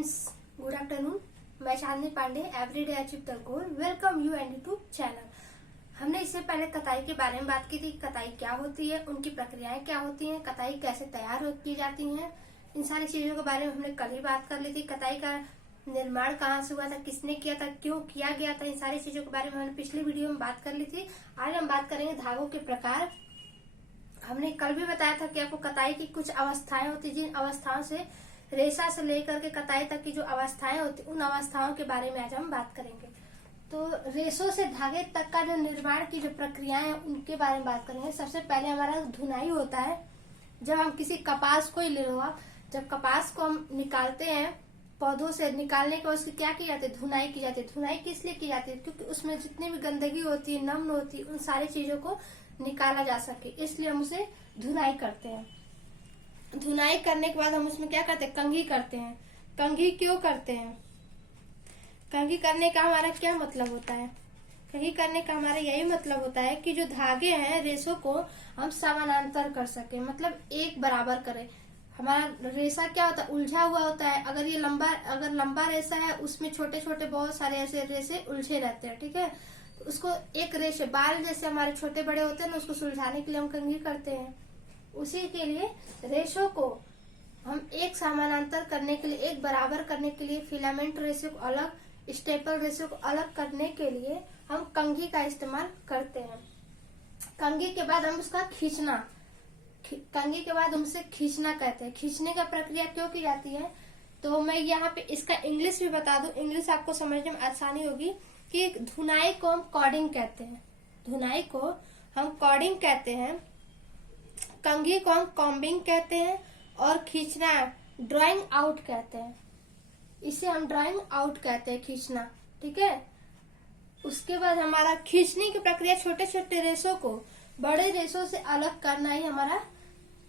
Friends, good afternoon. मैं Chandni Pandey, everyday achieve the goal. Welcome you and YouTube channel. हमने इससे पहले कताई के बारे में बात की थी। कताई क्या होती है, उनकी प्रक्रियाएं क्या होती हैं, कताई कैसे तैयार की जाती हैं, इन सारी चीजों के बारे में हमने कल ही बात कर ली थी। कताई का निर्माण कहाँ से हुआ था, किसने किया था, क्यों किया गया था, इन सारी चीजों के बारे में हमने पिछली वीडियो में बात कर ली थी। आज हम बात करेंगे धागों के प्रकार। हमने कल भी बताया था कि आपको कताई की कुछ अवस्थाएं होती, जिन अवस्थाओं से रेशा से लेकर के कताई तक की जो अवस्थाएं होती, उन अवस्थाओं के बारे में आज हम बात करेंगे। तो रेशों से धागे तक का जो निर्माण की जो प्रक्रियाएं हैं उनके बारे में बात करेंगे। सबसे पहले हमारा धुनाई होता है। जब हम किसी कपास को ही ले लो आप, जब कपास को हम निकालते हैं पौधों से, निकालने के बाद उसकी क्या की जाती है, धुनाई की जाती है। धुनाई किस लिए की जाती है? क्योंकि उसमें जितनी भी गंदगी होती है, नम्न होती है, उन सारी चीजों को निकाला जा सके, इसलिए हम उसे धुनाई करते हैं। धुनाई करने के बाद हम उसमें क्या करते हैं, कंघी करते हैं। कंघी क्यों करते हैं? कंघी करने का हमारा क्या मतलब होता है? कंघी करने का हमारा यही मतलब होता है कि जो धागे हैं, रेशों को हम समानांतर कर सके, मतलब एक बराबर करें। हमारा रेशा क्या होता है, उलझा हुआ होता है। अगर ये लंबा रेशा है, उसमें छोटे छोटे बहुत सारे ऐसे रेशे उलझे रहते हैं, ठीक है। तो उसको एक रेशे, बाल जैसे हमारे छोटे बड़े होते हैं ना, उसको सुलझाने के लिए हम कंघी करते हैं। उसी के लिए रेशों को हम एक समानांतर करने के लिए, एक बराबर करने के लिए, फिलामेंट रेशे को अलग, स्टेपल रेशे को अलग करने के लिए हम कंघी का इस्तेमाल करते हैं। कंघी के बाद हम उसका खींचना, कंघी के बाद हम उसे खींचना कहते हैं। खींचने का प्रक्रिया क्यों की जाती है, तो मैं यहाँ पे इसका इंग्लिश भी बता दूं, इंग्लिश आपको समझने में आसानी होगी। कि धुनाई को हम कॉर्डिंग कहते हैं, धुनाई को हम कॉर्डिंग कहते हैं, कंघी को हम कॉम्बिंग कहते हैं, और खींचना ड्राइंग आउट कहते हैं। इसे हम ड्राइंग आउट कहते हैं, खींचना, ठीक है। उसके बाद हमारा खींचने की प्रक्रिया, छोटे छोटे रेशों को बड़े रेशों से अलग करना ही हमारा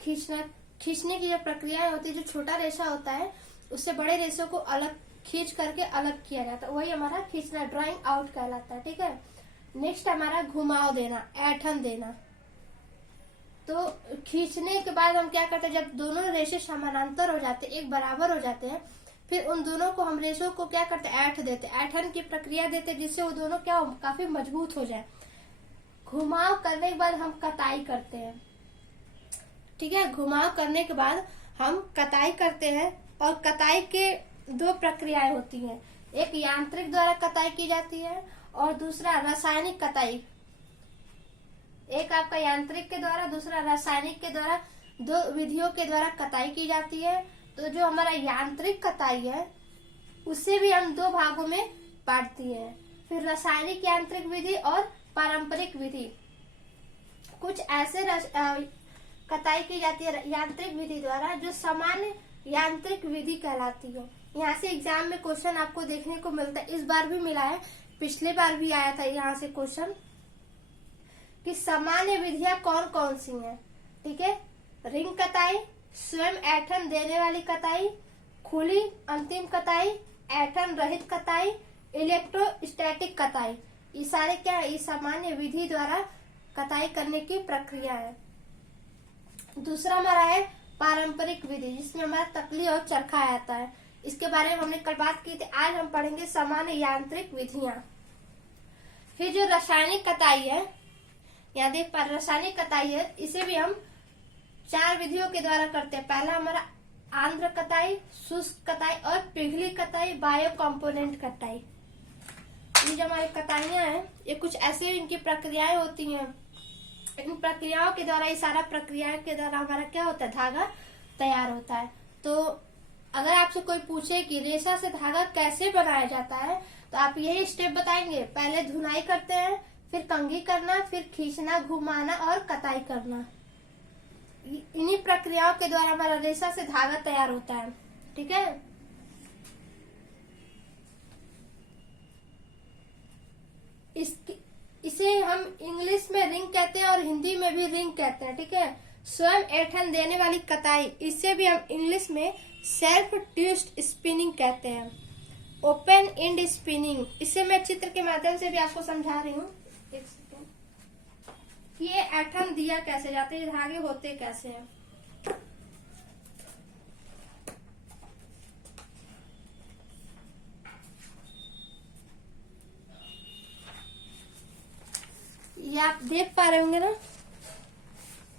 खींचने की जो प्रक्रिया होती है। जो छोटा रेशा होता है उससे बड़े रेशों को अलग खींच करके अलग किया जाता है, वही हमारा खींचना, ड्राइंग आउट कहलाता है, ठीक है। नेक्स्ट हमारा घुमाव देना, ऐंठन देना। तो खींचने के बाद हम क्या करते हैं, जब दोनों रेशे समानांतर हो जाते हैं, एक बराबर हो जाते हैं, फिर उन दोनों को हम रेशों को क्या करते हैं, ऐंठ देते हैं, ऐंठन की प्रक्रिया देते हैं, जिससे वो दोनों क्या हो, काफी मजबूत हो जाए। घुमाव करने के बाद हम कताई करते हैं, ठीक है। घुमाव करने के बाद हम कताई करते हैं, और कताई के दो प्रक्रियाएं होती हैं। एक यांत्रिक द्वारा कताई की जाती है, और दूसरा रासायनिक कताई। एक आपका यांत्रिक के द्वारा, दूसरा रासायनिक के द्वारा, दो विधियों के द्वारा कताई की जाती है। तो जो हमारा यांत्रिक कताई है उसे भी हम दो भागों में बांटती है, फिर रासायनिक यांत्रिक विधि और पारंपरिक विधि। कुछ ऐसे कताई की जाती है यांत्रिक विधि द्वारा जो सामान्य यांत्रिक विधि कहलाती है। यहाँ से एग्जाम में क्वेश्चन आपको देखने को मिलता है, इस बार भी मिला है, पिछले बार भी आया था यहाँ से क्वेश्चन कि सामान्य विधियां कौन कौन सी हैं, ठीक है। रिंग कताई, स्वयं ऐंठन देने वाली कताई, खुली अंतिम कताई, ऐंठन रहित कताई, इलेक्ट्रोस्टैटिक कताई। ये सारे क्या है, ये सामान्य विधि द्वारा कताई करने की प्रक्रिया है। दूसरा हमारा है पारंपरिक विधि, जिसमें हमारा तकली और चरखा आता है। इसके बारे में हमने कल बात की थी। आज हम पढ़ेंगे सामान्य यांत्रिक विधियां। फिर जो रासायनिक कताई है, यहाँ देख पा, रासायनिक कताई है, इसे भी हम 4 विधियों के द्वारा करते हैं। पहला हमारा आंध्र कताई, शुष्क कताई और पिघली कताई, बायो कंपोनेंट कताई। ये जो हमारी कताइयां हैं, ये कुछ ऐसे इनकी प्रक्रियाएं होती हैं। इन प्रक्रियाओं के द्वारा, ये सारा प्रक्रिया के द्वारा हमारा क्या होता है, धागा तैयार होता है। तो अगर आपसे कोई पूछे कि रेशा से धागा कैसे बनाया जाता है, तो आप यही स्टेप बताएंगे। पहले धुनाई करते हैं, फिर कंघी करना, फिर खींचना, घुमाना और कताई करना। इन्हीं प्रक्रियाओं के द्वारा हमारा रेशा से धागा तैयार होता है, ठीक है। इसे हम इंग्लिश में रिंग कहते हैं और हिंदी में भी रिंग कहते हैं, ठीक है। स्वयं ऐंठन देने वाली कताई, इसे भी हम इंग्लिश में सेल्फ ट्विस्ट स्पिनिंग कहते हैं। ओपन एंड स्पिनिंग, इसे मैं चित्र के माध्यम से भी आपको समझा रही हूँ। एक सेकेंड, ये ऐंठन दिया कैसे जाते हैं, धागे होते कैसे हैं। ये आप देख पा रहे होंगे ना,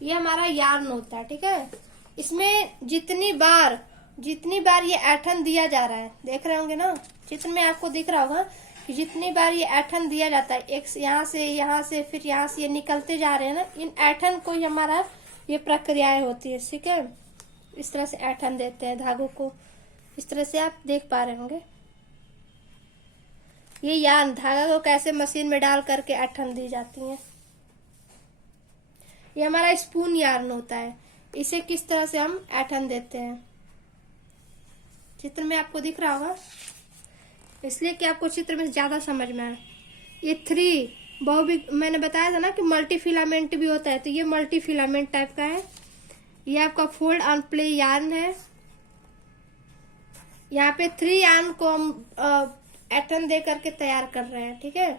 ये हमारा यार्न होता है, ठीक है। इसमें जितनी बार ये ऐठन दिया जा रहा है, देख रहे होंगे ना चित्र में, आपको दिख रहा होगा कि जितनी बार ये ऐठन दिया जाता है, एक यहाँ से फिर यहाँ से ये निकलते जा रहे हैं ना, इन ऐठन को ही हमारा ये प्रक्रियाएं होती है, ठीक है। इस तरह से ऐठन देते हैं धागों को, इस तरह से आप देख पा रहे होंगे। ये यार्न धागा को कैसे मशीन में डाल करके ऐठन दी जाती है। ये हमारा स्पून यार्न होता है, इसे किस तरह से हम ऐठन देते हैं, चित्र में आपको दिख रहा होगा, इसलिए कि आपको चित्र में ज्यादा समझ में आए। ये 3 मैंने बताया था ना कि मल्टी फिलामेंट भी होता है, तो ये मल्टी फिलामेंट टाइप का है। ये आपका फोल्ड ऑन प्ले यार्न है। यहाँ पे 3 यार्न को हम ऐठन दे करके तैयार कर रहे हैं, ठीक है।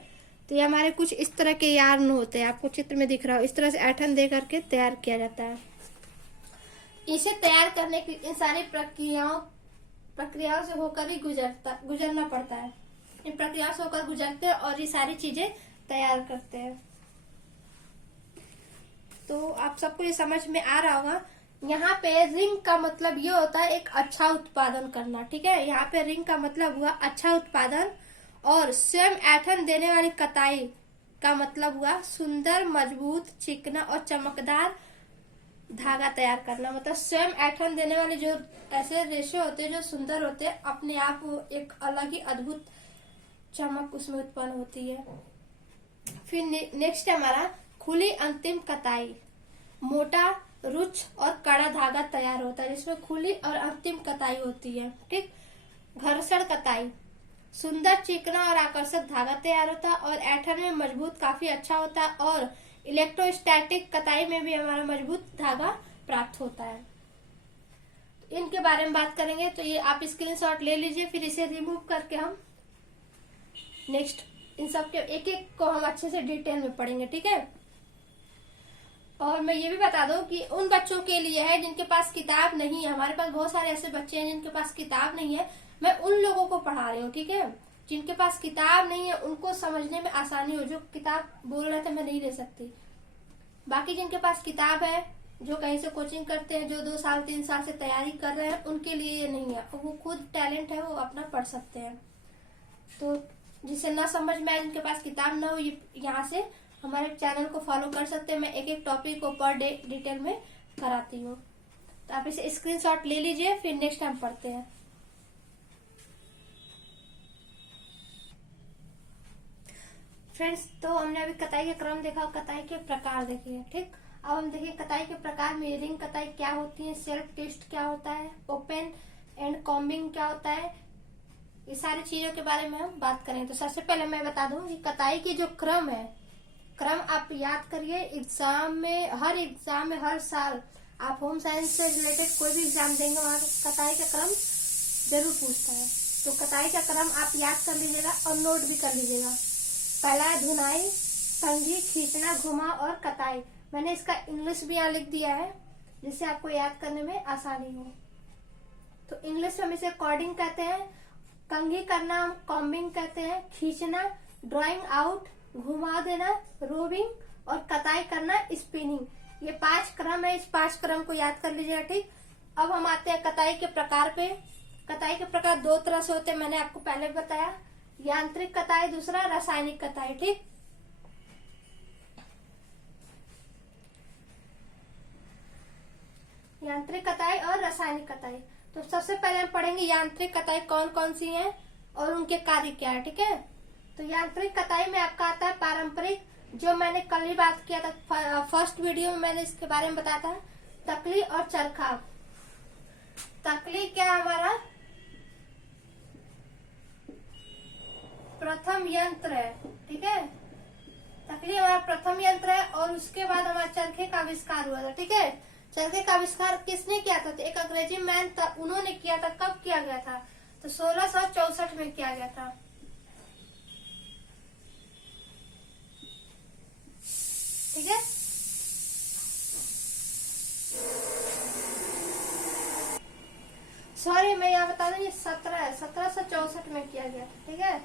तो ये हमारे कुछ इस तरह के यार्न होते हैं, आपको चित्र में दिख रहा हो, इस तरह से ऐठन दे करके तैयार किया जाता है। इसे तैयार करने की इन सारी प्रक्रियाओं से होकर ही गुजरना पड़ता है। इन प्रक्रियाओं से होकर गुजरते हैं और ये सारी चीजें तैयार करते हैं। तो आप सबको ये समझ में आ रहा होगा। यहाँ पे रिंग का मतलब ये होता है एक अच्छा उत्पादन करना, ठीक है। यहाँ पे रिंग का मतलब हुआ अच्छा उत्पादन, और स्वयं ऐठन देने वाली कताई का मतलब हुआ सुंदर, मजबूत, चिकना और चमकदार धागा तैयार करना। मतलब स्वयं ऐठन देने वाले जो ऐसे रेशे होते हैं जो सुंदर होते हैं, अपने आप एक अलग ही अद्भुत चमक उसमें उत्पन्न होती है। फिर नेक्स्ट हमारा खुली अंतिम कताई। मोटा, रुक्ष और कड़ा धागा तैयार होता है, जिसमें खुली और अंतिम कताई होती है, ठीक। घर्षण कताई, सुंदर, चिकना और आकर्षक धागा तैयार होता है और ऐठन में मजबूत काफी अच्छा होता है, और इलेक्ट्रोस्टैटिक कताई में भी हमारा मजबूत धागा प्राप्त होता है। इनके बारे में बात करेंगे, तो ये आप स्क्रीनशॉट ले लीजिए, फिर इसे रिमूव करके हम नेक्स्ट इन सब के एक एक को हम अच्छे से डिटेल में पढ़ेंगे, ठीक है। और मैं ये भी बता दूं कि उन बच्चों के लिए है जिनके पास किताब नहीं है, हमारे पास बहुत सारे ऐसे बच्चे हैं जिनके पास किताब नहीं है, मैं उन लोगों को पढ़ा रही हूँ, ठीक है। जिनके पास किताब नहीं है उनको समझने में आसानी हो, जो किताब बोल रहे थे मैं नहीं दे सकती। बाकी जिनके पास किताब है, जो कहीं से कोचिंग करते हैं, जो 2 साल 3 साल से तैयारी कर रहे हैं, उनके लिए ये नहीं है, वो खुद टैलेंट है, वो अपना पढ़ सकते हैं। तो जिसे ना समझ में आए, जिनके पास किताब ना हो, ये यहाँ से हमारे चैनल को फॉलो कर सकते हैं। मैं एक एक टॉपिक को पर डे डिटेल में कराती हूँ, तो आप इसे स्क्रीनशॉट ले लीजिए, फिर नेक्स्ट हम पढ़ते हैं। फ्रेंड्स, तो हमने अभी कताई के क्रम देखा, कताई के प्रकार देखे हैं, ठीक। अब हम देखिए कताई के प्रकार में रिंग कताई क्या होती है, सेल्फ ट्विस्ट क्या होता है, ओपन एंड कॉम्बिंग क्या होता है, ये सारी चीजों के बारे में हम बात करें। तो सबसे पहले मैं बता दूं कि कताई की जो क्रम है, क्रम आप याद करिए, एग्जाम में हर साल आप होम साइंस से रिलेटेड कोई भी एग्जाम देंगे, वहां कताई का क्रम जरूर पूछता है। तो कताई का क्रम आप याद कर लीजिएगा और नोट भी कर लीजिएगा। पहला है धुनाई, कंघी, खींचना, घुमा और कताई। मैंने इसका इंग्लिश भी यहाँ लिख दिया है, जिससे आपको याद करने में आसानी हो। तो इंग्लिश में हम इसे कॉर्डिंग कहते हैं, कंघी करना हम कॉम्बिंग कहते हैं, खींचना ड्राइंग आउट, घुमा देना रोविंग और कताई करना स्पिनिंग। ये 5 क्रम है, इस 5 क्रम को याद कर लीजिएगा, ठीक। अब हम आते हैं कताई के प्रकार पे। कताई के प्रकार 2 तरह से होते हैं, मैंने आपको पहले बताया, यांत्रिक कताई, दूसरा रासायनिक कताई, ठीक। यांत्रिक कताई और रासायनिक कताई। तो सबसे पहले हम पढ़ेंगे यांत्रिक कताई कौन कौन सी है और उनके कार्य क्या है, ठीक है। तो यांत्रिक कताई में आपका आता है पारंपरिक, जो मैंने कल ही बात किया था, फर्स्ट वीडियो में मैंने इसके बारे में बताया था, तकली और चरखा। तकली क्या हमारा प्रथम यंत्र है, ठीक है। तकली हमारा प्रथम यंत्र है और उसके बाद हमारा चरखे का आविष्कार हुआ था, ठीक है। चरखे का आविष्कार किसने किया था? तो एक अंग्रेजी मैन था, उन्होंने किया था। कब किया गया था? तो 1664 में किया गया था, ठीक है। सॉरी, मैं यहाँ बता दूं, ये 1764 में किया गया था, ठीक है।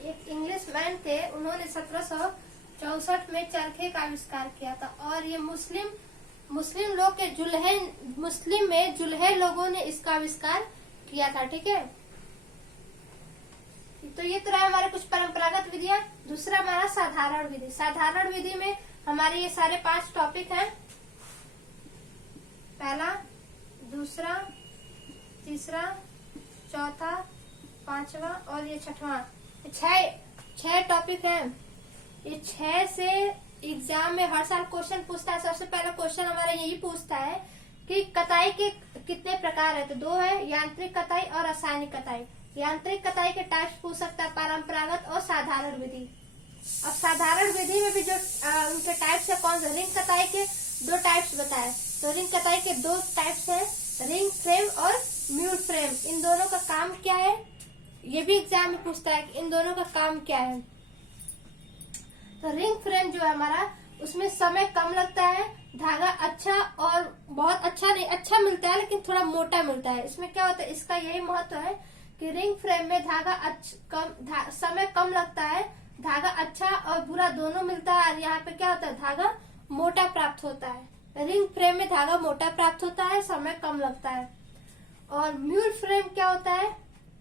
एक इंग्लिश मैन थे, उन्होंने 1764 64 में चरखे का आविष्कार किया था। और ये मुस्लिम लोग के मुस्लिम में जुल्हे लोगों ने इसका आविष्कार किया था। ठीक है, तो ये तो रहा हमारे कुछ परंपरागत विधियां। दूसरा हमारा साधारण विधि। साधारण विधि में हमारे ये सारे 5 टॉपिक हैं। पहला, दूसरा, तीसरा, चौथा, 5वां और ये 6वां। 6 टॉपिक हैं। ये 6 से एग्जाम में हर साल क्वेश्चन पूछता है। सबसे पहला क्वेश्चन हमारा यही पूछता है कि कताई के कितने प्रकार है। तो 2 है, यांत्रिक कताई और रासायनिक कताई। यांत्रिक कताई के टाइप्स पूछ सकता है, परंपरागत और साधारण विधि। अब साधारण विधि में भी जो उनके टाइप्स है, कौन से, रिंग कताई के 2 टाइप्स बताए। तो रिंग कताई के 2 टाइप्स हैं, रिंग फ्रेम और म्यूल फ्रेम। इन दोनों का काम क्या है, ये भी एग्जाम में पूछता है कि इन दोनों का काम क्या है। तो रिंग फ्रेम जो है हमारा, उसमें समय कम लगता है, धागा अच्छा और बहुत अच्छा नहीं, अच्छा मिलता है लेकिन थोड़ा मोटा मिलता है। इसमें क्या होता है, इसका यही महत्व है कि रिंग फ्रेम में समय कम लगता है, धागा अच्छा और बुरा दोनों मिलता है। और यहाँ पे क्या होता है, धागा मोटा प्राप्त होता है। रिंग फ्रेम में धागा मोटा प्राप्त होता है, समय कम लगता है। और म्यूल फ्रेम क्या होता है,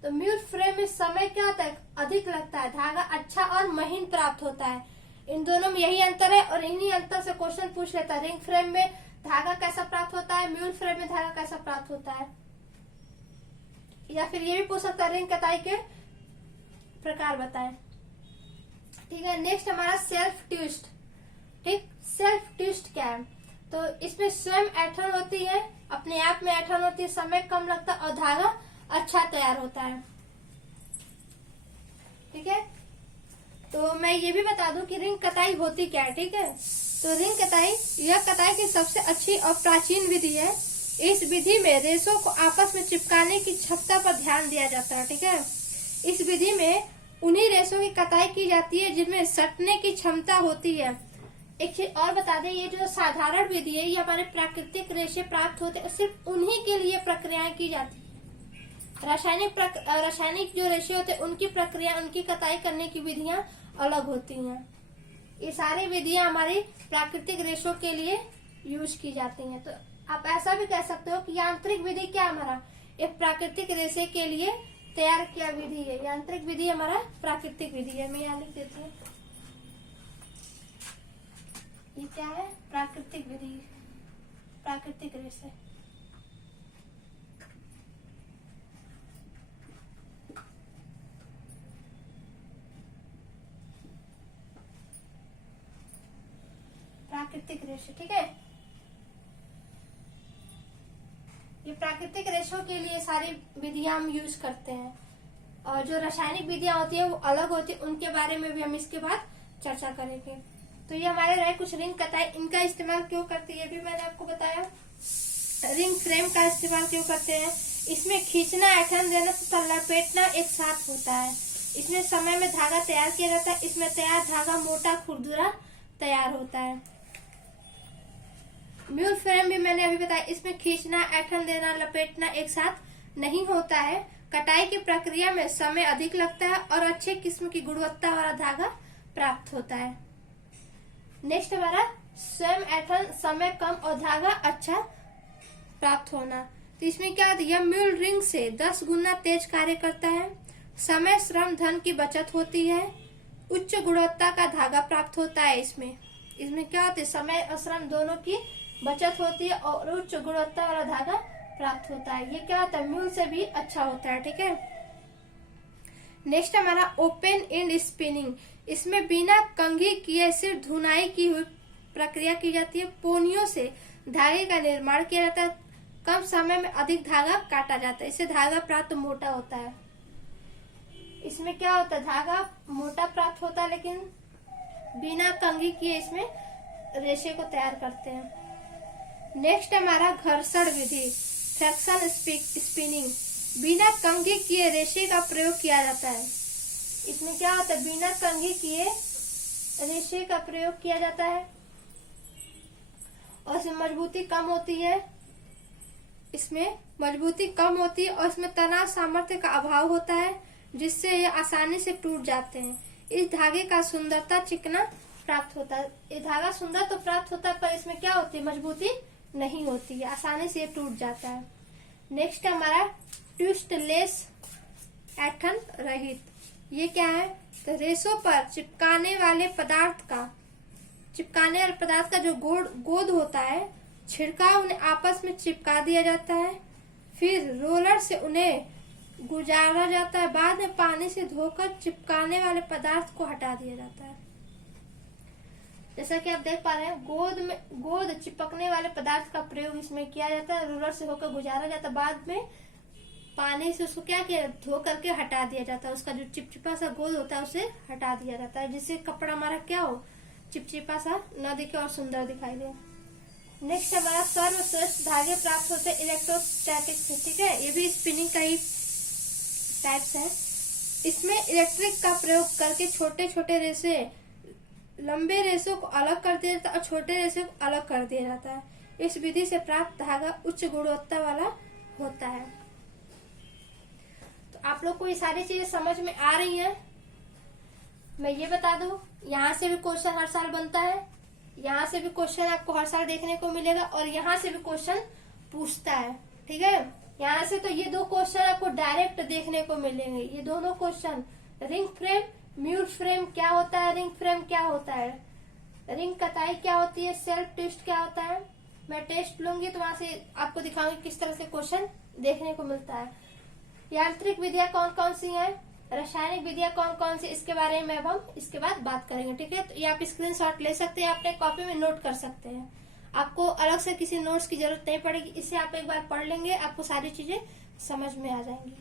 तो म्यूल फ्रेम में समय क्या होता है, अधिक लगता है, धागा अच्छा और महीन प्राप्त होता है। इन दोनों में यही अंतर है और इन्हीं अंतर से क्वेश्चन पूछ लेता है। रिंग फ्रेम में धागा कैसा प्राप्त होता है, म्यूल फ्रेम में धागा कैसा प्राप्त होता है। या फिर ये भी पूछ सकता है, रिंग कताई के प्रकार बताएं। ठीक है, नेक्स्ट हमारा सेल्फ ट्विस्ट। ठीक, सेल्फ ट्विस्ट क्या है, तो इसमें स्वयं ऐंठन होती है, अपने आप में ऐंठन होती है, समय कम लगता है और धागा अच्छा तैयार होता है। ठीक है, तो मैं ये भी बता दूं कि रिंग कताई होती क्या है। ठीक है, तो रिंग कताई यह कताई की सबसे अच्छी और प्राचीन विधि है। इस विधि में रेशों को आपस में चिपकाने की क्षमता पर ध्यान दिया जाता है। ठीक है, इस विधि में उन्हीं रेशों की कताई की जाती है जिनमें सटने की क्षमता होती है। एक चीज और बता दें, ये जो साधारण विधि है, ये हमारे प्राकृतिक रेशे प्राप्त होते हैं, सिर्फ उन्हीं के लिए प्रक्रियाएं की जाती है। रासायनिक जो रेशे होते हैं, उनकी प्रक्रिया, उनकी कताई करने की विधियां अलग होती हैं। ये सारी विधियां हमारी प्राकृतिक रेशों के लिए यूज की जाती हैं। तो आप ऐसा भी कह सकते हो कि यांत्रिक विधि क्या हमारा, एक प्राकृतिक रेशे के लिए तैयार किया विधि है। यांत्रिक विधि हमारा प्राकृतिक विधि है। मैं यहाँ लिख देती हूँ, ये क्या है, प्राकृतिक विधि, प्राकृतिक रेशे। प्राकृतिक रेशे, ठीक है, ये प्राकृतिक रेशों के लिए सारी विधियां हम यूज करते हैं। और जो रासायनिक विधियां होती है वो अलग होती है, उनके बारे में भी हम इसके बाद चर्चा करेंगे। तो ये हमारे रहे कुछ रिंग कताई, इनका इस्तेमाल क्यों करते हैं ये भी मैंने आपको बताया। रिंग फ्रेम का इस्तेमाल क्यों करते हैं, इसमें खींचना, ऐंठन देना तथा लपेटना एक साथ होता है। इसमें समय में धागा तैयार किया जाता है, इसमें तैयार धागा मोटा खुरदुरा तैयार होता है। म्यूल फ्रेम भी मैंने अभी बताया, इसमें खींचना, ऐंठन देना, लपेटना एक साथ नहीं होता है। कटाई की प्रक्रिया में समय अधिक लगता है और अच्छे किस्म की गुणवत्ता वाला धागा प्राप्त होता है। नेक्स्ट हमारा स्वयं ऐंठन, समय कम और धागा अच्छा प्राप्त होना। तो इसमें क्या होता है, यह म्यूल रिंग से 10 गुना तेज कार्य करता है। समय, श्रम, धन की बचत होती है। उच्च गुणवत्ता का धागा प्राप्त होता है। इसमें क्या होता है, समय और श्रम दोनों की बचत होती है और उच्च गुणवत्ता वाला धागा प्राप्त होता है। ये क्या होता है, म्यूल से भी अच्छा होता है। ठीक है, नेक्स्ट हमारा ओपन एंड स्पिनिंग। इसमें बिना कंघी किए सिर्फ धुनाई की हुई प्रक्रिया की जाती है। पोनियों से धागे का निर्माण किया जाता है। कम समय में अधिक धागा काटा जाता है, इससे धागा प्राप्त मोटा होता है। इसमें क्या होता है, धागा मोटा प्राप्त होता है लेकिन बिना कंघी किए इसमें रेशे को तैयार करते हैं। नेक्स्ट हमारा घर्षण विधि, फ्रैक्शन स्पिनिंग। बिना कंघी किए रेशे का प्रयोग किया जाता है। इसमें क्या होता है, बिना कंघी किए रेशे का प्रयोग किया जाता है और इसमें मजबूती कम होती है। इसमें मजबूती कम होती है और इसमें तनाव सामर्थ्य का अभाव होता है, जिससे ये आसानी से टूट जाते हैं। इस धागे का सुंदरता, चिकना प्राप्त होता है। ये धागा सुंदर तो प्राप्त होता है पर इसमें क्या होती है, मजबूती नहीं होती है, आसानी से टूट जाता है। नेक्स्ट हमारा ट्विस्टलेस ऐंठन रहित। ये क्या है, तो रेशों पर चिपकाने वाले पदार्थ का जो गोंद होता है, छिड़काव उन्हें आपस में चिपका दिया जाता है, फिर रोलर से उन्हें गुजारा जाता है, बाद में पानी से धोकर चिपकाने वाले पदार्थ को हटा दिया जाता है। जैसा कि आप देख पा रहे हैं, गोंद चिपकने वाले पदार्थ का प्रयोग इसमें किया जाता है, रोलर से होकर गुजारा जाता है, बाद में पानी से उसको क्या किया, धो करके हटा दिया जाता है। उसका जो चिपचिपा सा गोंद होता है उसे हटा दिया जाता है, जिससे कपड़ा हमारा क्या हो, चिपचिपा सा न दिखे और सुंदर दिखाई दे। नेक्स्ट हमारा सर्वश्रेष्ठ धागे प्राप्त होते हैं इलेक्ट्रोस्टैटिक से, ठीक है। ये भी स्पिनिंग का ही टाइप्स है। इसमें इलेक्ट्रिक का प्रयोग करके छोटे छोटे रेशे, लंबे रेशों को अलग कर दिया जाता है और छोटे रेशे को अलग कर दिया जाता है। इस विधि से प्राप्त धागा उच्च गुणवत्ता वाला होता है। तो आप लोग को ये सारी चीजें समझ में आ रही हैं। मैं ये बता दूं, यहाँ से भी क्वेश्चन हर साल बनता है, यहाँ से भी क्वेश्चन आपको हर साल देखने को मिलेगा और यहाँ से भी क्वेश्चन पूछता है, ठीक है। यहाँ से तो ये दो क्वेश्चन आपको डायरेक्ट देखने को मिलेंगे, ये दोनों question. Ring frame, mute frame क्या होता है, रिंग फ्रेम क्या होता है, रिंग कताई क्या होती है, सेल्फ ट्विस्ट क्या होता है। मैं टेस्ट लूंगी तो वहां से आपको दिखाऊंगी किस तरह से क्वेश्चन देखने को मिलता है। यांत्रिक विधियां कौन कौन सी हैं, रासायनिक विधियां कौन कौन सी, इसके बारे में अब हम इसके बाद बात करेंगे, ठीक है। तो ये आप स्क्रीनशॉट ले सकते हैं, अपने कॉपी में नोट कर सकते हैं। आपको अलग से किसी नोट्स की जरूरत नहीं पड़ेगी, इसे आप एक बार पढ़ लेंगे, आपको सारी चीजें समझ में आ जाएंगी।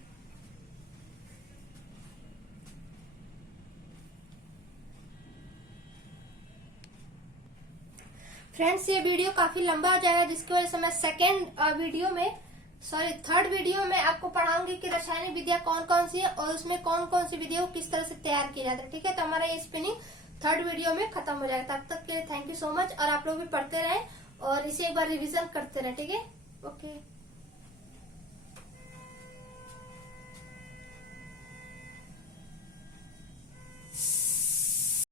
फ्रेंड्स, ये वीडियो काफी लंबा हो जाएगा, जिसकी वजह से मैं थर्ड वीडियो में आपको पढ़ाऊंगी कि रासायनिक विधियां कौन कौन सी है और उसमें कौन कौन सी विधियों को किस तरह से तैयार किया जाता है, ठीक है। तो हमारा ये स्पिनिंग थर्ड वीडियो में खत्म हो जाएगा। तब तक के लिए थैंक यू सो मच, और आप लोग भी पढ़ते रहें और इसे एक बार रिवीजन करते रहें, ठीक है। ओके।